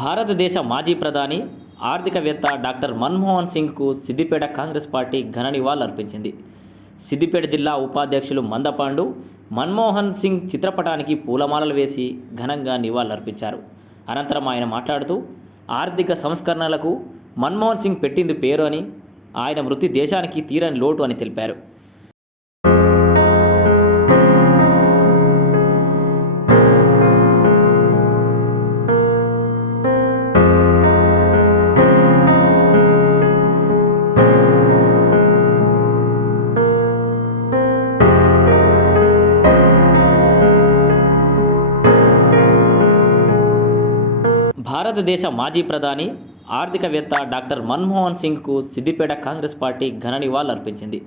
భారతదేశ మాజీ ప్రధాని ఆర్థికవేత్త డాక్టర్ మన్మోహన్ సింగ్కు సిద్దిపేట కాంగ్రెస్ పార్టీ ఘన నివాళులర్పించింది. సిద్దిపేట జిల్లా ఉపాధ్యక్షులు మందపాండు మన్మోహన్ సింగ్ చిత్రపటానికి పూలమాలలు వేసి ఘనంగా నివాళులర్పించారు. అనంతరం ఆయన మాట్లాడుతూ ఆర్థిక సంస్కరణలకు మన్మోహన్ సింగ్ పెట్టింది పేరు అని ఆయన మృతి దేశానికి తీరని లోటు అని తెలిపారు. భారతదేశ మాజీ ప్రధాని ఆర్థికవేత్త డాక్టర్ మన్మోహన్ సింగ్కు సిద్దిపేట కాంగ్రెస్ పార్టీ ఘన నివాళులర్పించింది.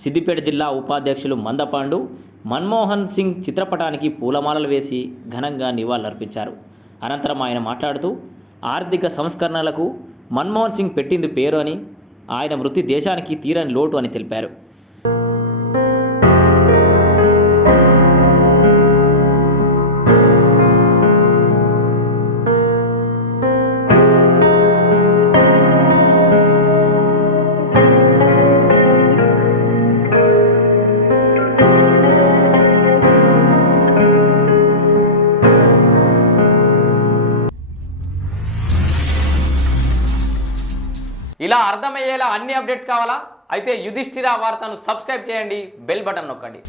సిద్దిపేట జిల్లా ఉపాధ్యక్షులు మందపాండు మన్మోహన్ సింగ్ చిత్రపటానికి పూలమాలలు వేసి ఘనంగా నివాళులర్పించారు. అనంతరం ఆయన మాట్లాడుతూ ఆర్థిక సంస్కరణలకు మన్మోహన్ సింగ్ పెట్టింది పేరు అని ఆయన మృతి దేశానికి తీరని లోటు అని తెలిపారు. ఇలా అర్థమయ్యేలా అన్ని అప్డేట్స్ కావాలా? అయితే యుధిష్ఠిర వార్తను సబ్స్క్రైబ్ చేయండి బెల్ బటన్ నొక్కండి.